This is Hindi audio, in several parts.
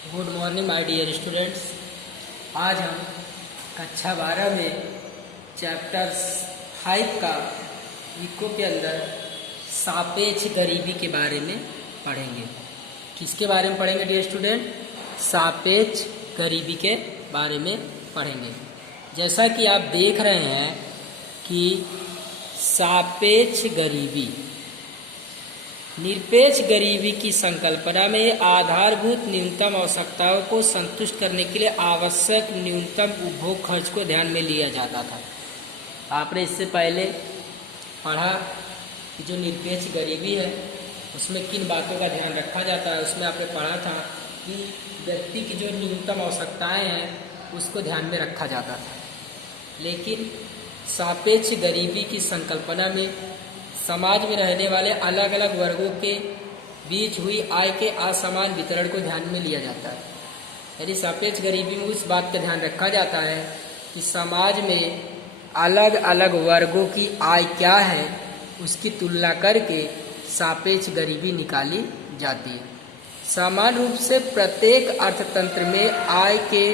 Good morning my dear students. आज हम कक्षा 12 में चैप्टर 5 का इको के अंदर सापेक्ष गरीबी के बारे में पढ़ेंगे। किसके बारे में पढ़ेंगे डियर स्टूडेंट? सापेक्ष गरीबी के बारे में पढ़ेंगे। जैसा कि आप देख रहे हैं कि सापेक्ष गरीबी निरपेक्ष गरीबी की संकल्पना में आधारभूत न्यूनतम आवश्यकताओं को संतुष्ट करने के लिए आवश्यक न्यूनतम उपभोग खर्च को ध्यान में लिया जाता था। आपने इससे पहले पढ़ा कि जो निरपेक्ष गरीबी है उसमें किन बातों का ध्यान रखा जाता है। उसमें आपने पढ़ा था कि व्यक्ति की जो न्यूनतम आवश्यकताएं हैं उसको ध्यान में रखा जाता था, लेकिन सापेक्ष गरीबी की संकल्पना में समाज में रहने वाले अलग अलग वर्गों के बीच हुई आय के असमान वितरण को ध्यान में लिया जाता है। यानी सापेक्ष गरीबी में उस बात का ध्यान रखा जाता है कि समाज में अलग अलग वर्गों की आय क्या है उसकी तुलना करके सापेक्ष गरीबी निकाली जाती है। सामान्य रूप से प्रत्येक अर्थतंत्र में आय के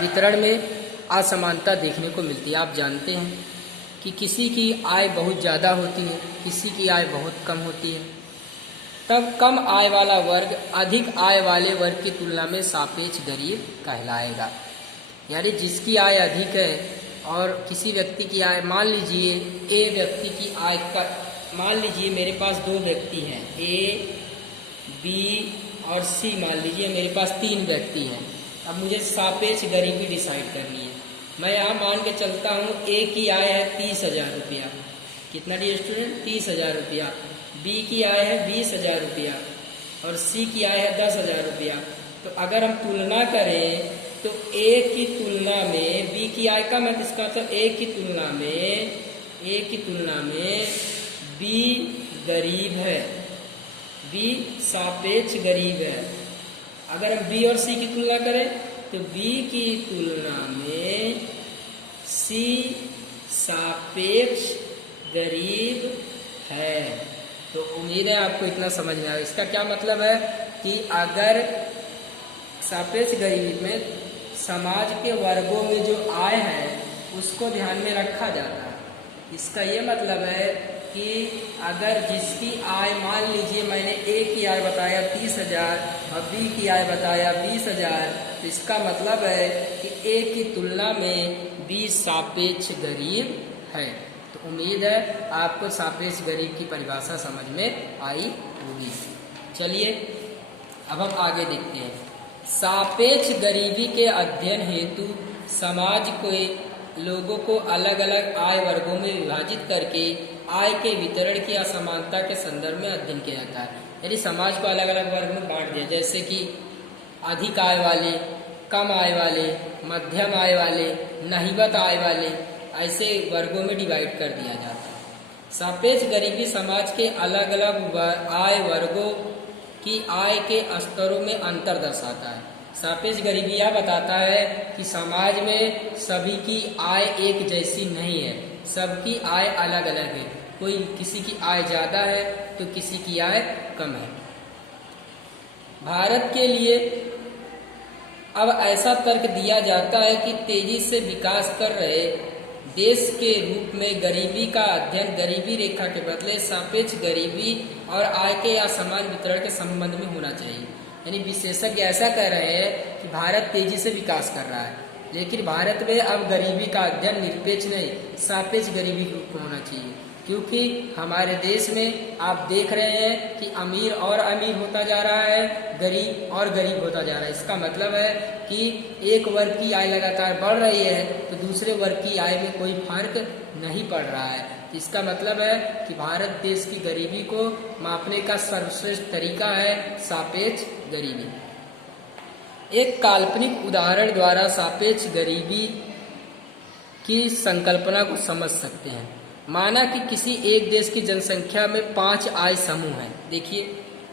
वितरण में असमानता देखने को मिलती है। आप जानते हैं कि किसी की आय बहुत ज़्यादा होती है, किसी की आय बहुत कम होती है। तब कम आय वाला वर्ग अधिक आय वाले वर्ग की तुलना में सापेक्ष गरीब कहलाएगा। यानी जिसकी आय अधिक है और किसी व्यक्ति की आय, मान लीजिए ए व्यक्ति की आय का, मान लीजिए मेरे पास दो व्यक्ति हैं ए, बी और सी, मान लीजिए मेरे पास 3 व्यक्ति हैं। अब मुझे सापेक्ष गरीबी डिसाइड करनी है। मैं यहाँ मान के चलता हूँ ए की आय है 30,000 रुपया। कितना डियर स्टूडेंट? 30,000 रुपया। बी की आय है 20,000 रुपया और सी की आय है 10,000 रुपया। तो अगर हम तुलना करें तो ए की तुलना में बी की आय का मतलब इसका मतलब ए की तुलना में बी गरीब है, बी सापेक्ष गरीब है। अगर हम बी और सी की तुलना करें तो बी की तुलना में सी सापेक्ष गरीब है। तो उम्मीद है आपको इतना समझ में आया। इसका क्या मतलब है कि अगर सापेक्ष गरीबी में समाज के वर्गों में जो आय है उसको ध्यान में रखा जाता है। इसका ये मतलब है कि अगर जिसकी आय, मान लीजिए मैंने ए की आय बताया 30,000 और बी की आय बताया 20,000, तो इसका मतलब है कि ए की तुलना में बी सापेक्ष गरीब है। तो उम्मीद है आपको सापेक्ष गरीब की परिभाषा समझ में आई होगी। चलिए अब हम आगे देखते हैं। सापेक्ष गरीबी के अध्ययन हेतु समाज के लोगों को अलग अलग आय वर्गों में विभाजित करके आय के वितरण की असमानता के संदर्भ में अध्ययन किया जाता है। यानी समाज को अलग अलग वर्ग में बांट दिया, जैसे कि अधिक आय वाले, कम आय वाले, मध्यम आय वाले, नहीवत आय वाले, ऐसे वर्गों में डिवाइड कर दिया जाता है। सापेक्ष गरीबी समाज के अलग अलग आय वर्गों की आय के स्तरों में अंतर दर्शाता है। सापेक्ष गरीबी यह बताता है कि समाज में सभी की आय एक जैसी नहीं है, सबकी आय अलग अलग है। कोई किसी की आय ज़्यादा है तो किसी की आय कम है। भारत के लिए अब ऐसा तर्क दिया जाता है कि तेजी से विकास कर रहे देश के रूप में गरीबी का अध्ययन गरीबी रेखा के बदले सापेक्ष गरीबी और आय के असमान वितरण के संबंध में होना चाहिए। यानी विशेषज्ञ ऐसा कह रहे हैं कि भारत तेजी से विकास कर रहा है, लेकिन भारत में अब गरीबी का अध्ययन निरपेक्ष नहीं सापेक्ष गरीबी के रूप में होना चाहिए। क्योंकि हमारे देश में आप देख रहे हैं कि अमीर और अमीर होता जा रहा है, गरीब और गरीब होता जा रहा है। इसका मतलब है कि एक वर्ग की आय लगातार बढ़ रही है तो दूसरे वर्ग की आय में कोई फर्क नहीं पड़ रहा है। इसका मतलब है कि भारत देश की गरीबी को मापने का सर्वश्रेष्ठ तरीका है सापेक्ष गरीबी। एक काल्पनिक उदाहरण द्वारा सापेक्ष गरीबी की संकल्पना को समझ सकते हैं। माना कि किसी एक देश की जनसंख्या में 5 आय समूह हैं। देखिए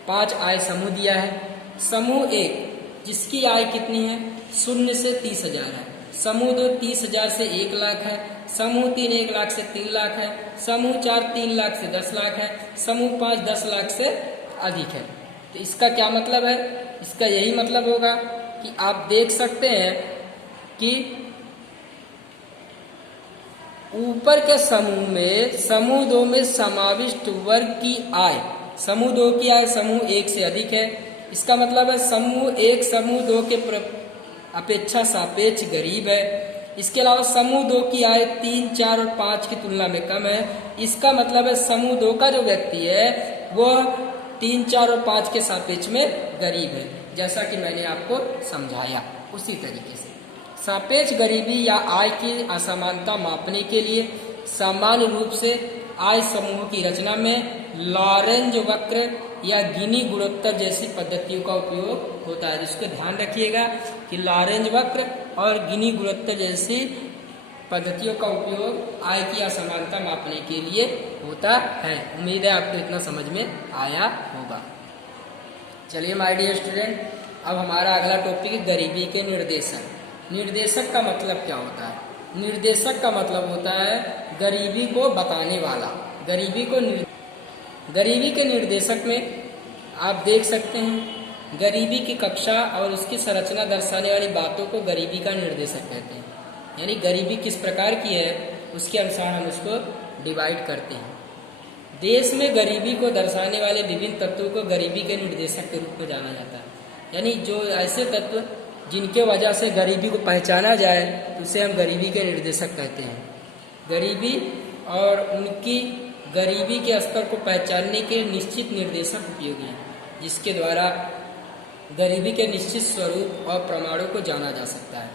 5 आय समूह दिया है। समूह 1 जिसकी आय कितनी है? 0 से 30,000 है। समूह 2 30,000 से 1 लाख है। समूह 3 1 लाख से 3 लाख है। समूह 4 3 लाख से 10 लाख है। समूह 5 10 लाख से अधिक है। तो इसका क्या मतलब है इसका यही मतलब होगा कि आप देख सकते हैं कि ऊपर के समूह में समूह 2 में समाविष्ट वर्ग की आय, समूह 2 की आय समूह 1 से अधिक है। इसका मतलब है समूह 1 समूह 2 के अपेक्षा सापेक्ष गरीब है। इसके अलावा समूह 2 की आय 3, 4 और 5 की तुलना में कम है। इसका मतलब है समूह 2 का जो व्यक्ति है वह 3, 4 और 5 के सापेक्ष में गरीब है, जैसा कि मैंने आपको समझाया। उसी तरीके से सापेक्ष गरीबी या आय की असमानता मापने के लिए सामान्य रूप से आय समूह की रचना में लॉरेंज वक्र या गिनी गुणोत्तर जैसी पद्धतियों का उपयोग होता है। जिसको ध्यान रखिएगा कि लॉरेंज वक्र और गिनी गुणोत्तर जैसी पद्धतियों का उपयोग आय की असमानता मापने के लिए होता है। उम्मीद है आपको इतना समझ में आया होगा। चलिए माय डियर स्टूडेंट, अब हमारा अगला टॉपिक है गरीबी के निर्देशक। निर्देशक का मतलब क्या होता है? निर्देशक का मतलब होता है गरीबी को बताने वाला। गरीबी के निर्देशक में आप देख सकते हैं गरीबी की कक्षा और उसकी संरचना दर्शाने वाली बातों को गरीबी का निर्देशक कहते हैं। यानी गरीबी किस प्रकार की है उसके अनुसार हम उसको डिवाइड करते हैं। देश में गरीबी को दर्शाने वाले विभिन्न तत्वों को गरीबी के निर्देशक के रूप में जाना जाता है। यानी जो ऐसे तत्व जिनके वजह से गरीबी को पहचाना जाए तो उसे हम गरीबी के निर्देशक कहते हैं। गरीबी और उनकी गरीबी के स्तर को पहचानने के निश्चित निर्देशक उपयोगी हैं, जिसके द्वारा गरीबी के निश्चित स्वरूप और प्रमाणों को जाना जा सकता है।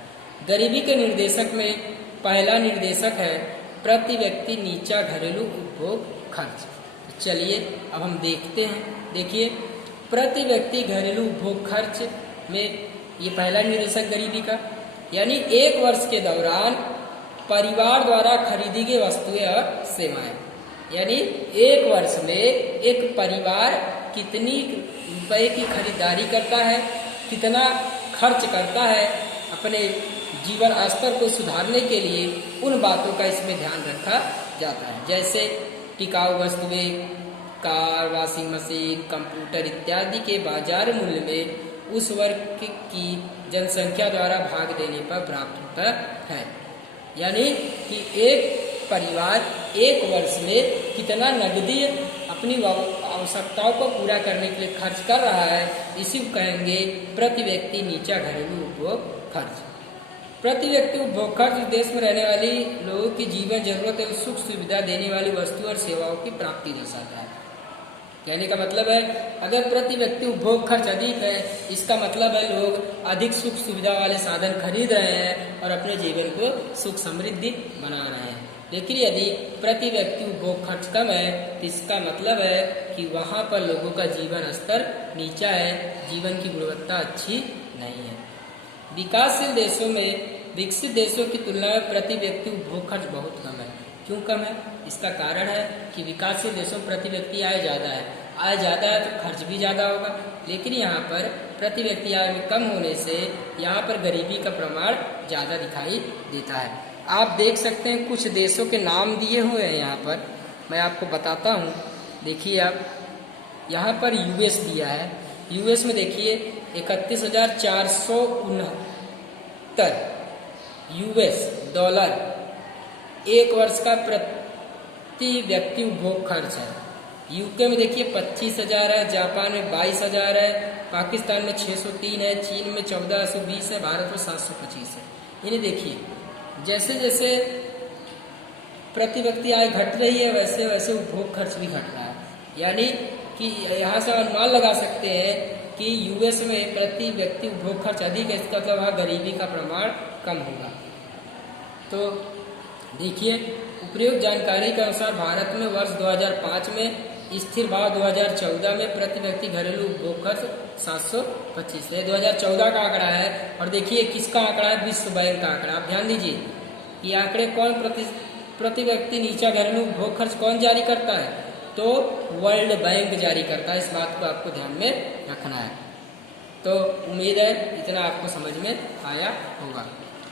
गरीबी के निर्देशक में पहला निर्देशक है प्रति व्यक्ति नीचा घरेलू उपभोग खर्च। चलिए अब हम देखते हैं। देखिए, प्रति व्यक्ति घरेलू उपभोग खर्च में ये पहला निर्देशक गरीबी का, यानी एक वर्ष के दौरान परिवार द्वारा खरीदी गई वस्तुएं और सेवाएं। यानी एक वर्ष में एक परिवार कितनी रुपए की खरीदारी करता है, कितना खर्च करता है अपने जीवन स्तर को सुधारने के लिए, उन बातों का इसमें ध्यान रखा जाता है। जैसे टिकाऊ वस्तुएं, कार, वॉशिंग मशीन, कंप्यूटर इत्यादि के बाजार मूल्य में उस वर्ग की जनसंख्या द्वारा भाग देने पर प्राप्त होता है। यानी कि एक परिवार एक वर्ष में कितना नकदी अपनी आवश्यकताओं को पूरा करने के लिए खर्च कर रहा है, इसी को कहेंगे प्रति व्यक्ति नीचा घरेलू उपभोग खर्च। प्रति व्यक्ति उपभोग खर्च देश में रहने वाली लोगों की जीवन जरूरत और सुख सुविधा देने वाली वस्तु और सेवाओं की प्राप्ति दर्शाता है। कहने का मतलब है अगर प्रति व्यक्ति उपभोग खर्च अधिक है, इसका मतलब है लोग अधिक सुख सुविधा वाले साधन खरीद रहे हैं और अपने जीवन को सुख समृद्धि बना रहे हैं। लेकिन यदि प्रति व्यक्ति उपभोग खर्च कम है तो इसका मतलब है कि वहाँ पर लोगों का जीवन स्तर नीचा है, जीवन की गुणवत्ता अच्छी नहीं है। विकासशील देशों में विकसित देशों की तुलना में प्रति व्यक्ति उपभोग खर्च बहुत कम है। क्यों कम है? इसका कारण है कि विकासशील देशों में प्रति व्यक्ति आय ज़्यादा है। आय ज़्यादा है तो खर्च भी ज़्यादा होगा, लेकिन यहाँ पर प्रति व्यक्ति आय में कम होने से यहाँ पर गरीबी का प्रमाण ज़्यादा दिखाई देता है। आप देख सकते हैं कुछ देशों के नाम दिए हुए हैं यहाँ पर, मैं आपको बताता हूँ। देखिए आप यहाँ पर यूएस दिया है। यूएस में देखिए 31,469 यूएस डॉलर एक वर्ष का प्रति व्यक्ति उपभोग खर्च है। यूके में देखिए 25,000 है, जापान में 22,000 है, पाकिस्तान में 603 है, चीन में 1420 है, भारत में 725 है। यानी देखिए जैसे जैसे प्रति व्यक्ति आय घट रही है वैसे वैसे उपभोग खर्च भी घट रहा है। यानी कि यहाँ से अनुमान लगा सकते हैं कि यूएस में प्रति व्यक्ति उपभोग खर्च अधिक है, इसका मतलब वहाँ गरीबी का प्रमाण कम होगा। तो देखिए उपयुक्त जानकारी के अनुसार भारत में वर्ष 2005 में स्थिर भाव 2014 में प्रति व्यक्ति घरेलू उपभोग खर्च 725 है। 2014 का आंकड़ा है। और देखिए किसका आंकड़ा है? विश्व बैंक का आंकड़ा। आप ध्यान दीजिए ये आंकड़े कौन प्रति व्यक्ति नीचा घरेलू उपभोग खर्च कौन जारी करता है? तो वर्ल्ड बैंक जारी करता है। इस बात को आपको ध्यान में रखना है। तो उम्मीद है इतना आपको समझ में आया होगा।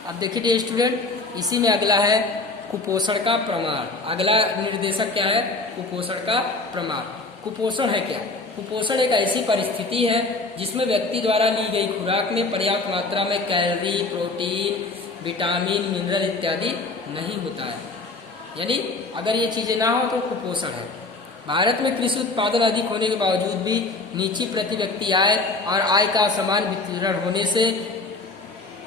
अब देखिए स्टूडेंट, इसी में अगला है कुपोषण का प्रमाण। अगला निर्देशक क्या है? कुपोषण का प्रमाण। कुपोषण है क्या? कुपोषण एक ऐसी परिस्थिति है जिसमें व्यक्ति द्वारा ली गई खुराक में पर्याप्त मात्रा में कैलोरी, प्रोटीन, विटामिन, मिनरल इत्यादि नहीं होता है। यानी अगर ये चीज़ें ना हो तो कुपोषण है। भारत में कृषि उत्पादन अधिक होने के बावजूद भी नीची प्रति व्यक्ति आय और आय का समान वितरण होने से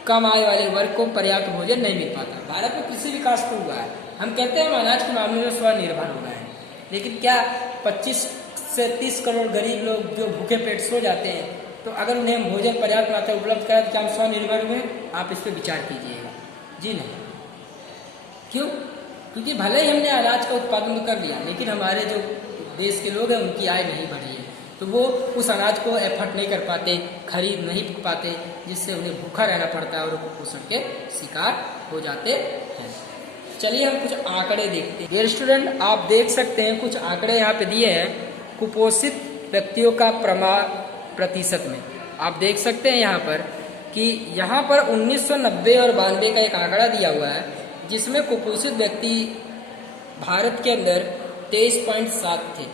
कम आय वाले वर्ग को पर्याप्त भोजन नहीं मिल पाता। भारत में कृषि विकास तो हुआ है, हम कहते हैं हम अनाज के मामले में स्वनिर्भर हो गए हैं, लेकिन क्या 25 से 30 करोड़ गरीब लोग जो भूखे पेट सो जाते हैं, तो अगर उन्हें हम भोजन पर्याप्त मात्रा उपलब्ध कराएं तो क्या हम स्वनिर्भर हुए? आप इस पर विचार कीजिएगा। जी नहीं। क्यों? क्योंकि भले ही हमने अनाज का उत्पादन कर लिया, लेकिन हमारे जो देश के लोग हैं उनकी आय नहीं बढ़ी है, तो वो उस अनाज को एफर्ट नहीं कर पाते, खरीद नहीं पाते, जिससे उन्हें भूखा रहना पड़ता है और कुपोषण के शिकार हो जाते हैं। चलिए हम कुछ आंकड़े देखते हैं। डियर स्टूडेंट, आप देख सकते हैं कुछ आंकड़े यहाँ पे दिए हैं कुपोषित व्यक्तियों का प्रमाण प्रतिशत में। आप देख सकते हैं यहाँ पर कि यहाँ पर 1990 और 92 का एक आंकड़ा दिया हुआ है, जिसमें कुपोषित व्यक्ति भारत के अंदर 23.7 थे।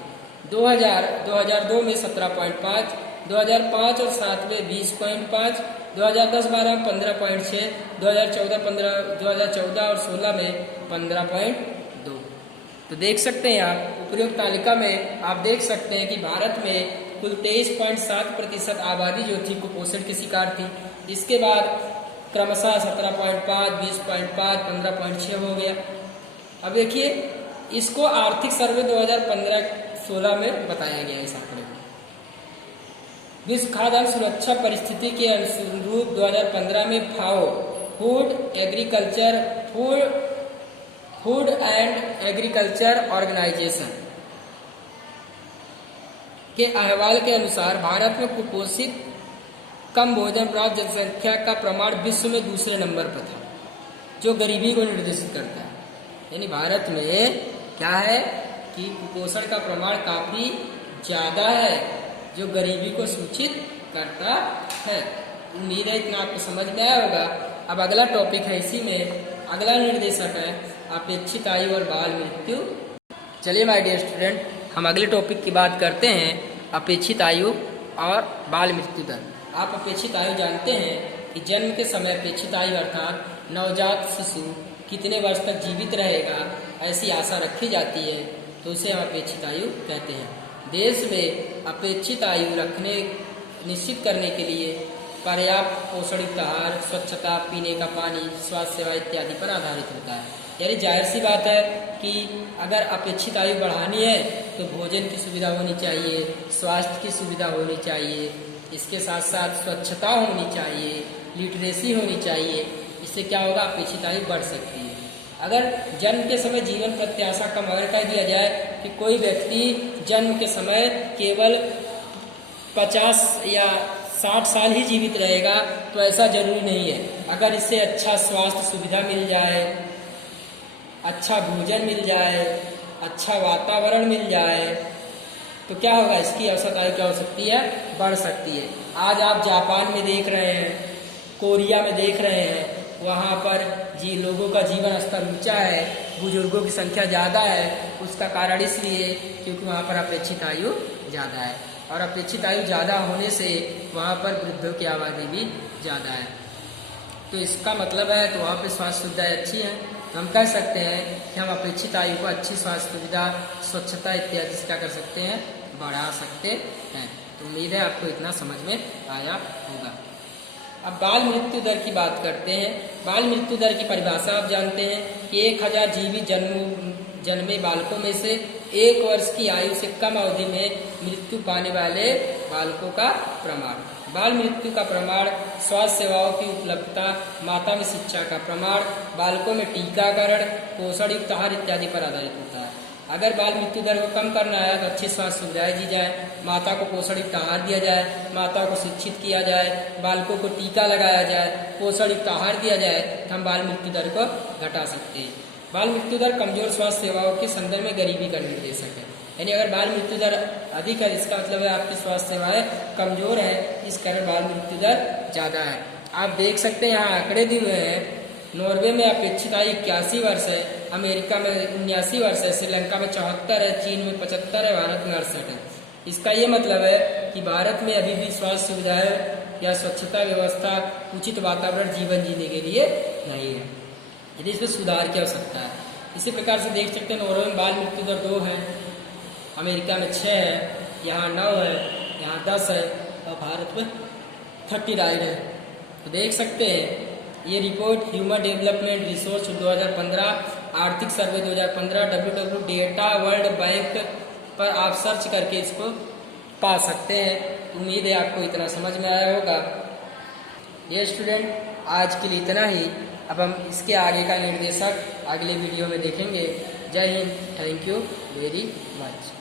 2002 में 17.5, 2005 और 7 में 20.5, 2010-12 में 15.6, 2014 और 16 में 15.2। तो देख सकते हैं आप उपरोक्त तालिका में आप देख सकते हैं कि भारत में कुल 23.7% आबादी जो थी कुपोषण के शिकार थी। इसके बाद क्रमशः 17.5, 20.5, 15.6 हो गया। अब देखिए, इसको आर्थिक सर्वे 2015-16 में बताया गया इस आंकड़े को। विश्व खाद्यान्न सुरक्षा परिस्थिति के अनुरूप 2015 में फाओ फूड एंड एग्रीकल्चर ऑर्गेनाइजेशन के अहवाल के अनुसार भारत में कुपोषित कम भोजन प्राप्त जनसंख्या का प्रमाण विश्व में दूसरे नंबर पर था, जो गरीबी को निर्देशित करता है। यानी भारत में क्या है कि कुपोषण का प्रमाण काफी ज्यादा है, जो गरीबी को सूचित करता है। उम्मीद है इतना आपको समझ में आया होगा। अब अगला टॉपिक है, इसी में अगला निर्देशक है अपेक्षित आयु और बाल मृत्यु। चलिए माय डियर स्टूडेंट, हम अगले टॉपिक की बात करते हैं, अपेक्षित आयु और बाल मृत्यु दर। आप अपेक्षित आयु जानते हैं कि जन्म के समय अपेक्षित आयु अर्थात नवजात शिशु कितने वर्ष तक जीवित रहेगा, ऐसी आशा रखी जाती है, तो उसे हम अपेक्षित आयु कहते हैं। देश में अपेक्षित आयु रखने निश्चित करने के लिए पर्याप्त पोषण युक्त आहार, स्वच्छता, पीने का पानी, स्वास्थ्य सेवा इत्यादि पर आधारित होता है। यानी जाहिर सी बात है कि अगर अपेक्षित आयु बढ़ानी है तो भोजन की सुविधा होनी चाहिए, स्वास्थ्य की सुविधा होनी चाहिए, इसके साथ साथ स्वच्छता होनी चाहिए, लिटरेसी होनी चाहिए। इससे क्या होगा? अपेक्षित आयु बढ़ सकती है। अगर जन्म के समय जीवन प्रत्याशा कम अगर कह दिया जाए कि कोई व्यक्ति जन्म के समय केवल 50 या 60 साल ही जीवित रहेगा, तो ऐसा जरूरी नहीं है। अगर इससे अच्छा स्वास्थ्य सुविधा मिल जाए, अच्छा भोजन मिल जाए, अच्छा वातावरण मिल जाए, तो क्या होगा? इसकी औसत आयु क्या हो सकती है? बढ़ सकती है। आज आप जापान में देख रहे हैं, कोरिया में देख रहे हैं, वहाँ पर लोगों का जीवन स्तर ऊंचा है, बुजुर्गों की संख्या ज़्यादा है। उसका कारण इसलिए क्योंकि वहाँ पर अपेक्षित आयु ज़्यादा है, और अपेक्षित आयु ज़्यादा होने से वहाँ पर वृद्धों की आबादी भी ज़्यादा है। तो इसका मतलब है तो वहाँ पर स्वास्थ्य सुविधाएँ अच्छी हैं, तो हम कह सकते हैं कि हम अपेक्षित आयु को अच्छी स्वास्थ्य सुविधा, स्वच्छता इत्यादि से क्या कर सकते हैं? बढ़ा सकते हैं। तो उम्मीद है आपको इतना समझ में आया होगा। अब बाल मृत्यु दर की बात करते हैं। बाल मृत्यु दर की परिभाषा आप जानते हैं कि 1000 जीवित जन्मे बालकों में से 1 वर्ष की आयु से कम अवधि में मृत्यु पाने वाले बालकों का प्रमाण। बाल मृत्यु का प्रमाण स्वास्थ्य सेवाओं की उपलब्धता, माता में शिक्षा का प्रमाण, बालकों में टीकाकरण, पोषण युक्त आहार इत्यादि पर आधारित होता है। अगर बाल मृत्यु दर को कम करना है तो अच्छी स्वास्थ्य सुविधाएं दी जाए, माता को पोषण युक्त आहार दिया जाए, माताओं को शिक्षित किया जाए, बालकों को टीका लगाया जाए, पोषण युक्त आहार दिया जाए, तो हम बाल मृत्यु दर को घटा सकते हैं। बाल मृत्यु दर कमजोर स्वास्थ्य सेवाओं के संदर्भ में गरीबी का निर्देशक है। यानी अगर बाल मृत्यु दर अधिक है, इसका मतलब है आपकी स्वास्थ्य सेवाएं कमजोर है, इस कारण बाल मृत्यु दर ज़्यादा है। आप देख सकते हैं यहाँ आंकड़े दिए हुए हैं। नॉर्वे में अपेक्षित आयु 81 वर्ष है, अमेरिका में 79 वर्ष है, श्रीलंका में 74 है, चीन में 75 है, भारत में 68 है। इसका ये मतलब है कि भारत में अभी भी स्वास्थ्य सुविधाएं या स्वच्छता व्यवस्था, उचित वातावरण जीवन जीने के लिए नहीं है, यदि इसमें सुधार की आवश्यकता है। इसी प्रकार से देख सकते हैं नॉर्वे में बाल मृत्यु दर 2 है, अमेरिका में 6 है, यहाँ 9 है, यहाँ 10 है और भारत में 39 है। तो देख सकते हैं ये रिपोर्ट ह्यूमन डेवलपमेंट रिसोर्स 2015, आर्थिक सर्वे 2015, WW डेटा वर्ल्ड बैंक पर आप सर्च करके इसको पा सकते हैं। उम्मीद है आपको इतना समझ में आया होगा। ये स्टूडेंट आज के लिए इतना ही। अब हम इसके आगे का निर्देशक अगले वीडियो में देखेंगे। जय Hind, thank you very much.